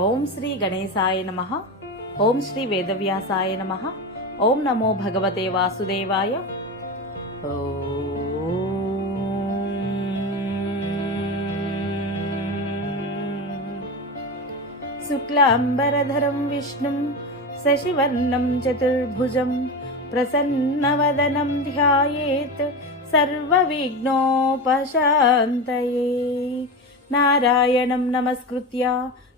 ఓం శ్రీ గణేశాయ నమ ఓం శ్రీ వేదవ్యాసాయ నమ ఓం నమో భగవతే వాసుదేవాయ ఓం. శుక్లాంబరధరం విష్ణుం శశివర్ణం చతుర్భుజం ప్రసన్నవదనం ధ్యాయేత్ సర్వవిఘ్నోపశాంతయే నారాయణం నమస్కృత్య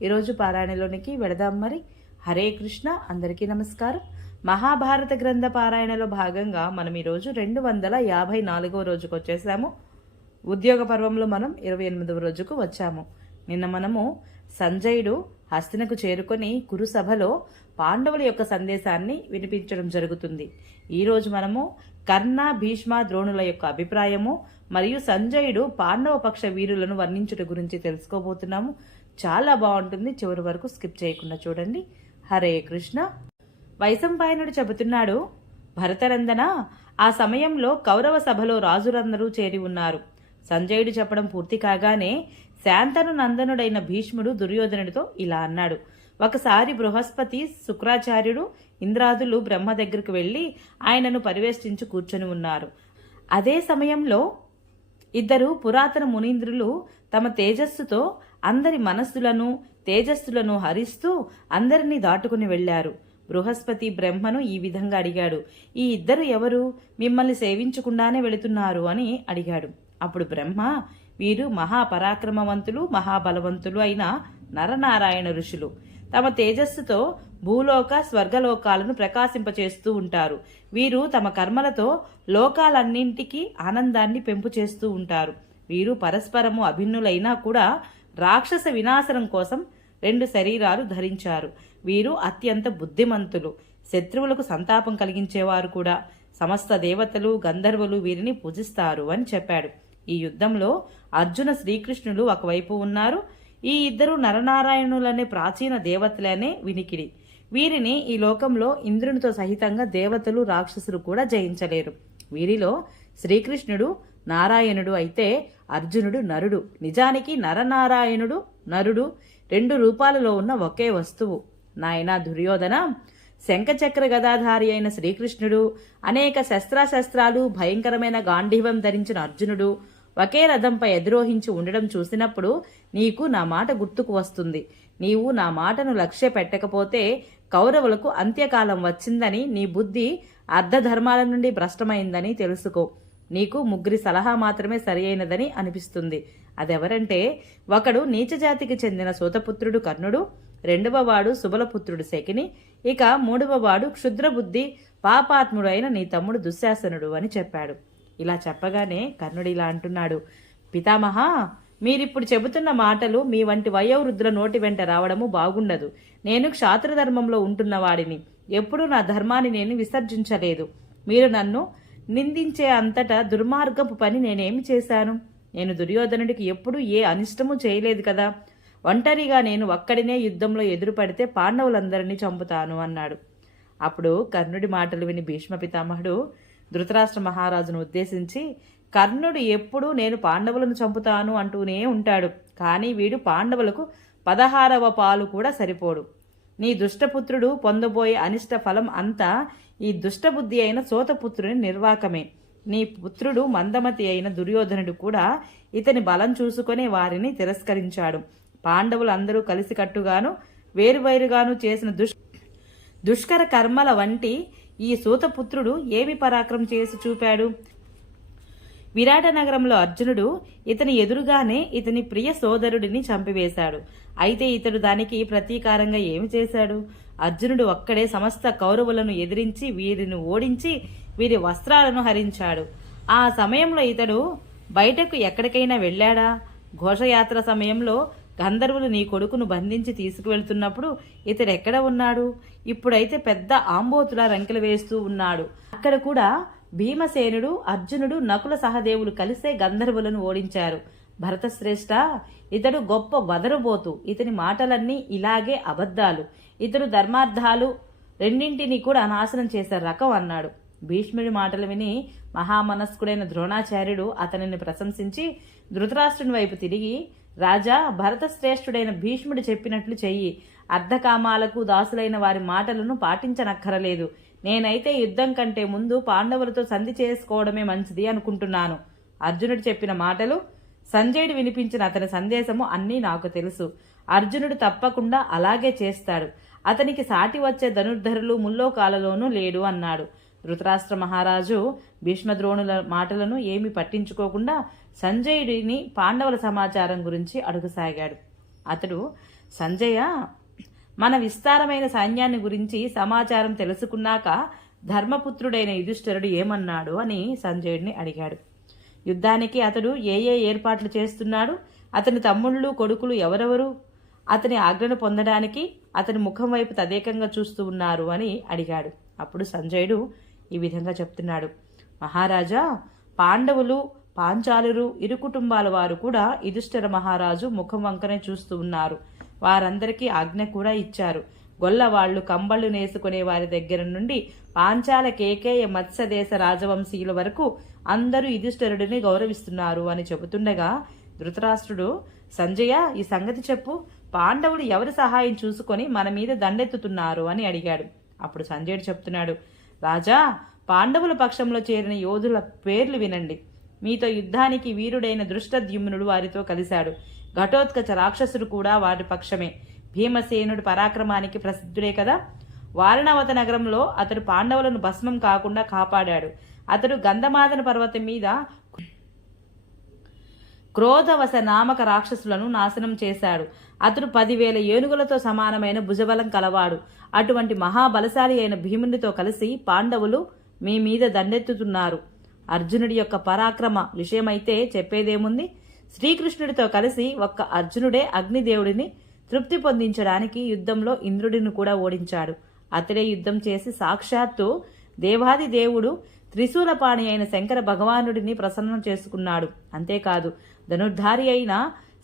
ఈరోజు పారాయణలోనికి వెళదాం మరి. హరే కృష్ణ అందరికీ నమస్కారం. మహాభారత గ్రంథ పారాయణలో భాగంగా మనం ఈరోజు రెండు వందల యాభై నాలుగవ రోజుకు వచ్చేసాము. ఉద్యోగ పర్వంలో మనం ఇరవై ఎనిమిదవ రోజుకు వచ్చాము. నిన్న మనము సంజయుడు హస్తినకు చేరుకొని కురుసభలో పాండవుల యొక్క సందేశాన్ని వినిపించడం జరుగుతుంది. ఈరోజు మనము కర్ణ భీష్మ ద్రోణుల యొక్క అభిప్రాయము మరియు సంజయుడు పాండవ పక్ష వీరులను వర్ణించుట గురించి తెలుసుకోబోతున్నాము. చాలా బాగుంటుంది. చివరి వరకు స్కిప్ చేయకుండా చూడండి. హరే కృష్ణ. వైశంపాయనుడు చెబుతున్నాడు భరతరందన ఆ సమయంలో కౌరవ సభలో రాజులందరూ చేరి ఉన్నారు. సంజయుడు చెప్పడం పూర్తి కాగానే శాంతను నందనుడైన భీష్ముడు దుర్యోధనుడితో ఇలా అన్నాడు. ఒకసారి బృహస్పతి శుక్రాచార్యుడు ఇంద్రాదులు బ్రహ్మ దగ్గరకు వెళ్ళి ఆయనను పరివేష్టించి కూర్చొని ఉన్నారు. అదే సమయంలో ఇద్దరు పురాతన మునీంద్రులు తమ తేజస్సుతో అందరి మనస్సులను తేజస్సులను హరిస్తూ అందరినీ దాటుకుని వెళ్ళారు బృహస్పతి బ్రహ్మను ఈ విధంగా అడిగాడు. ఈ ఇద్దరు ఎవరు? మిమ్మల్ని సేవించకుండానే వెళుతున్నారు అని అడిగాడు. అప్పుడు బ్రహ్మ వీరు మహాపరాక్రమవంతులు మహాబలవంతులు అయిన నరనారాయణ ఋషులు. తమ తేజస్సుతో భూలోక స్వర్గలోకాలను ప్రకాశింపచేస్తూ ఉంటారు. వీరు తమ కర్మలతో లోకాలన్నింటికీ ఆనందాన్ని పెంపు చేస్తూ ఉంటారు. వీరు పరస్పరము అభిన్నులైనా కూడా రాక్షస వినాశనం కోసం రెండు శరీరాలు ధరించారు. వీరు అత్యంత బుద్ధిమంతులు. శత్రువులకు సంతాపం కలిగించేవారు కూడా. సమస్త దేవతలు గంధర్వులు వీరిని పూజిస్తారు అని చెప్పాడు. ఈ యుద్ధంలో అర్జున శ్రీకృష్ణులు ఒకవైపు ఉన్నారు. ఈ ఇద్దరు నరనారాయణులనే ప్రాచీన దేవతలనే వినికిడి. వీరిని ఈ లోకంలో ఇంద్రునితో సహితంగా దేవతలు రాక్షసులు కూడా జయించలేరు. వీరిలో శ్రీకృష్ణుడు నారాయణుడు అయితే అర్జునుడు నరుడు. నిజానికి నరనారాయణుడు నరుడు. రెండు రూపాలలో ఉన్న ఒకే వస్తువు. నాయనా దుర్యోధన శంఖచక్ర గదాధారి అయిన శ్రీకృష్ణుడు అనేక శస్త్రాశస్త్రాలు భయంకరమైన గాంధీవం ధరించిన అర్జునుడు ఒకే రథంపై ఎదురోహించి ఉండడం చూసినప్పుడు నీకు నా మాట గుర్తుకు వస్తుంది. నీవు నా మాటను లక్ష్య పెట్టకపోతే కౌరవులకు అంత్యకాలం వచ్చిందని నీ బుద్ధి అర్ధధర్మాల నుండి భ్రష్టమైందని తెలుసుకో. నీకు ముగ్గురి సలహా మాత్రమే సరి అయినదని అనిపిస్తుంది. అదెవరంటే ఒకడు నీచజాతికి చెందిన సూతపుత్రుడు కర్ణుడు రెండవ వాడు సుబలపుత్రుడు శకిని ఇక మూడవ వాడు క్షుద్రబుద్ధి పాపాత్ముడు అయిన నీ తమ్ముడు దుశ్శాసనుడు అని చెప్పాడు. ఇలా చెప్పగానే కర్ణుడు ఇలా అంటున్నాడు పితామహ మీరిప్పుడు చెబుతున్న మాటలు మీ వంటి వయోవృద్ధుల నోటి వెంట రావడము బాగుండదు. నేను క్షాత్రధర్మంలో ఉంటున్న వాడిని. ఎప్పుడూ నా ధర్మాన్ని నేను విసర్జించలేదు. మీరు నన్ను నిందించే అంతటా దుర్మార్గపు పని నేనేమి చేశాను? నేను దుర్యోధనుడికి ఎప్పుడూ ఏ అనిష్టము చేయలేదు కదా. ఒంటరిగా నేను ఒక్కడినే యుద్ధంలో ఎదురుపడితే పాండవులందరినీ చంపుతాను అన్నాడు. అప్పుడు కర్ణుడి మాటలు విని భీష్మ పితామహుడు ధృతరాష్ట్ర మహారాజును ఉద్దేశించి కర్ణుడు ఎప్పుడూ నేను పాండవులను చంపుతాను అంటూనే ఉంటాడు. కానీ వీడు పాండవులకు పదహారవ పాలు కూడా సరిపోడు. నీ దుష్టపుత్రుడు పొందబోయే అనిష్ట ఫలం అంతా ఈ దుష్టబుద్ధి అయిన సోతపుత్రుని నిర్వాకమే. నీ పుత్రుడు మందమతి అయిన దుర్యోధనుడు కూడా ఇతని బలం చూసుకొని వారిని తిరస్కరించాడు. పాండవులందరూ కలిసికట్టుగాను వేరువేరుగాను చేసిన దుష్ దుష్కర కర్మల వంటి ఈ సూతపుత్రుడు ఏమి పరాక్రమం చేసి చూపాడు? విరాట నగరంలో అర్జునుడు ఇతని ఎదురుగానే ఇతని ప్రియ సోదరుడిని చంపివేశాడు. అయితే ఇతడు దానికి ప్రతీకారంగా ఏమి చేశాడు? అర్జునుడు ఒక్కడే సమస్త కౌరవులను ఎదిరించి వీరిని ఓడించి వీరి వస్త్రాలను హరించాడు ఆ సమయంలో ఇతడు బయటకు ఎక్కడికైనా వెళ్ళాడా? ఘోషయాత్ర సమయంలో గంధర్వులు నీ కొడుకును బంధించి తీసుకువెళ్తున్నప్పుడు ఇతడెక్కడ ఉన్నాడు? ఇప్పుడైతే పెద్ద ఆంబోతులా రంకెలు వేస్తూ ఉన్నాడు. అక్కడ కూడా భీమసేనుడు అర్జునుడు నకుల సహదేవులు కలిసే గంధర్వులను ఓడించారు. భరతశ్రేష్ఠ ఇతడు గొప్ప వదరబోతు ఇతని మాటలన్నీ ఇలాగే అబద్ధాలు. ఇతడు ధర్మార్థాలు రెండింటినీ కూడా నాశనం చేసే రకం అన్నాడు. భీష్ముడి మాటలు విని మహామనస్కుడైన ద్రోణాచార్యుడు అతనిని ప్రశంసించి ధృతరాష్ట్రుని వైపు తిరిగి రాజా భరతశ్రేష్ఠుడైన భీష్ముడు చెప్పినట్లు చెయ్యి. అర్ధకామాలకు దాసులైన వారి మాటలను పాటించనక్కరలేదు. నేనైతే యుద్ధం కంటే ముందు పాండవులతో సంధి చేసుకోవడమే మంచిది అనుకుంటున్నాను. అర్జునుడు చెప్పిన మాటలు సంజయుడు వినిపించిన అతని సందేశము అన్నీ నాకు తెలుసు. అర్జునుడు తప్పకుండా అలాగే చేస్తాడు. అతనికి సాటి వచ్చే ధనుర్ధరులు ముల్లోకాలలోనూ లేడు అన్నాడు. ధృతరాష్ట్ర మహారాజు భీష్మద్రోణుల మాటలను ఏమి పట్టించుకోకుండా సంజయుడిని పాండవుల సమాచారం గురించి అడుగుసాగాడు. అతడు సంజయ మన విస్తారమైన సైన్యాన్ని గురించి సమాచారం తెలుసుకున్నాక ధర్మపుత్రుడైన యుధిష్ఠరుడు ఏమన్నాడు అని సంజయుడిని అడిగాడు. యుద్ధానికి అతడు ఏ ఏ ఏర్పాట్లు చేస్తున్నాడు? అతని తమ్ముళ్ళు కొడుకులు ఎవరెవరు? అతని ఆజ్ఞను పొందడానికి అతని ముఖం వైపు తదేకంగా చూస్తూ ఉన్నారు అని అడిగాడు. అప్పుడు సంజయుడు ఈ విధంగా చెప్తున్నాడు. మహారాజా పాండవులు పాంచాలురు ఇరు కుటుంబాల వారు కూడా యుధిష్ఠిర మహారాజు ముఖం వంకనే చూస్తూ ఉన్నారు. వారందరికీ ఆజ్ఞ కూడా ఇచ్చారు. గొల్లవాళ్ళు కంబళ్ళు నేసుకునే వారి దగ్గర నుండి పాంచాల కేకేయ మత్స్యదేశ రాజవంశీయుల వరకు అందరూ యుధిష్ఠరుడిని గౌరవిస్తున్నారు అని చెబుతుండగా ధృతరాష్ట్రుడు సంజయ ఈ సంగతి చెప్పు పాండవుడు ఎవరి సహాయం చూసుకొని మన మీద దండెత్తుతున్నారు అని అడిగాడు. అప్పుడు సంజయుడు చెప్తున్నాడు రాజా పాండవుల పక్షంలో చేరిన యోధుల పేర్లు వినండి. మీతో యుద్ధానికి వీరుడైన దృష్టద్యుమ్నుడు వారితో కలిశాడు. ఘటోత్కచ రాక్షసుడు కూడా వారి పక్షమే. భీమసేనుడు పరాక్రమానికి ప్రసిద్ధుడే కదా? వారణావత నగరంలో అతడు పాండవులను భస్మం కాకుండా కాపాడాడు. అతడు గంధమాదన పర్వతం మీద క్రోధవశ నామక రాక్షసులను నాశనం చేశాడు. అతడు పదివేల ఏనుగులతో సమానమైన భుజబలం కలవాడు. అటువంటి మహాబలశాలి అయిన భీమునితో కలిసి పాండవులు మీ మీద దండెత్తుతున్నారు. అర్జునుడి యొక్క పరాక్రమ విషయమైతే చెప్పేదేముంది? శ్రీకృష్ణుడితో కలిసి ఒక్క అర్జునుడే అగ్నిదేవుడిని తృప్తి పొందించడానికి యుద్ధంలో ఇంద్రుడిని కూడా ఓడించాడు. అతడే యుద్ధం చేసి సాక్షాత్తు దేవాది దేవుడు త్రిశూలపాణి అయిన శంకర భగవానుడిని ప్రసన్నం చేసుకున్నాడు. అంతేకాదు ధనుర్ధారి అయిన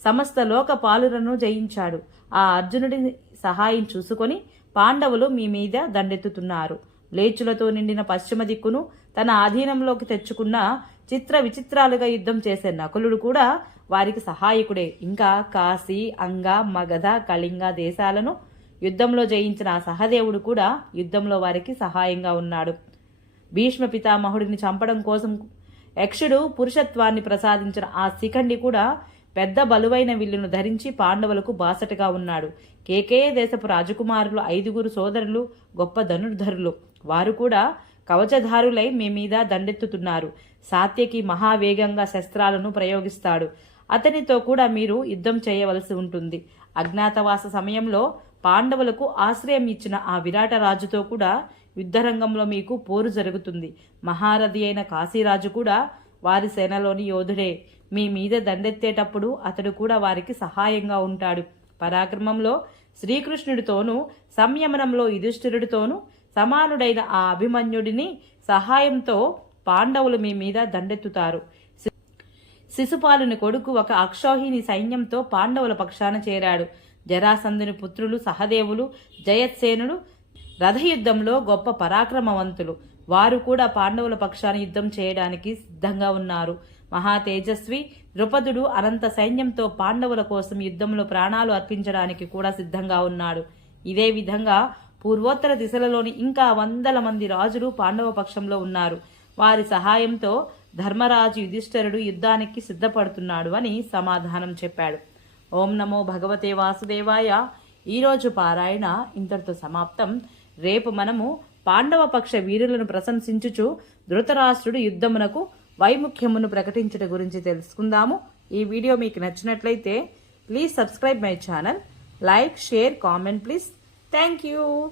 సమస్త లోక పాలులను జయించాడు. ఆ అర్జునుడి సహాయం చూసుకొని పాండవులు మీ మీద దండెత్తుతున్నారు. లేచులతో నిండిన పశ్చిమ దిక్కును తన ఆధీనంలోకి తెచ్చుకున్న చిత్ర విచిత్రాలుగా యుద్ధం చేసే నకులుడు కూడా వారికి సహాయకుడే. ఇంకా కాశీ అంగ మగధ కళింగ దేశాలను యుద్ధంలో జయించిన ఆ సహదేవుడు కూడా యుద్ధంలో వారికి సహాయంగా ఉన్నాడు. భీష్మ పితామహుడిని చంపడం కోసం యక్షుడు పురుషత్వాన్ని ప్రసాదించిన ఆ శిఖండి కూడా పెద్ద బలువైన విల్లును ధరించి పాండవులకు బాసటగా ఉన్నాడు. కేకే దేశపు రాజకుమారులు ఐదుగురు సోదరులు గొప్ప ధనుర్ధరులు. వారు కూడా కవచధారులై మీ మీద దండెత్తుతున్నారు. సాత్యకి మహావేగంగా శస్త్రాలను ప్రయోగిస్తాడు. అతనితో కూడా మీరు యుద్ధం చేయవలసి ఉంటుంది. అజ్ఞాతవాస సమయంలో పాండవులకు ఆశ్రయం ఇచ్చిన ఆ విరాట రాజుతో కూడా యుద్ధరంగంలో మీకు పోరు జరుగుతుంది. మహారథి అయిన కాశీరాజు కూడా వారి సేనలోని యోధుడే. మీ మీద దండెత్తేటప్పుడు అతడు కూడా వారికి సహాయంగా ఉంటాడు. పరాక్రమంలో శ్రీకృష్ణుడితోనూ సంయమనంలో యుధిష్ఠిరుడితోనూ సమానుడైన ఆ అభిమన్యుడిని సహాయంతో పాండవులు మీ మీద దండెత్తుతారు. శిశుపాలుని కొడుకు ఒక అక్షౌహిణి సైన్యంతో పాండవుల పక్షాన చేరాడు. జరాసంధుని పుత్రులు సహదేవులు జయత్సేనుడు రథయుద్ధంలో గొప్ప పరాక్రమవంతులు. వారు కూడా పాండవుల పక్షాన యుద్ధం చేయడానికి సిద్ధంగా ఉన్నారు. మహా తేజస్వి ద్రుపదుడు అనంత సైన్యంతో పాండవుల కోసం యుద్ధంలో ప్రాణాలు అర్పించడానికి కూడా సిద్ధంగా ఉన్నాడు. ఇదే విధంగా పూర్వోత్తర దిశలలోని ఇంకా వందల మంది రాజులు పాండవ పక్షంలో ఉన్నారు. వారి సహాయంతో ధర్మరాజు యుధిష్ఠరుడు యుద్ధానికి సిద్ధపడుతున్నాడు అని సమాధానం చెప్పాడు. ఓం నమో భగవతే వాసుదేవాయ. ఈరోజు పారాయణ ఇంతటితో సమాప్తం. రేపు మనము పాండవ పక్ష వీరులను ప్రశంసించుచు ధృతరాష్ట్రుడు యుద్ధమునకు వైముఖ్యమును ప్రకటించట గురించి తెలుసుకుందాము. ఈ వీడియో మీకు నచ్చినట్లయితే please subscribe my channel. Like share comment please. Thank you.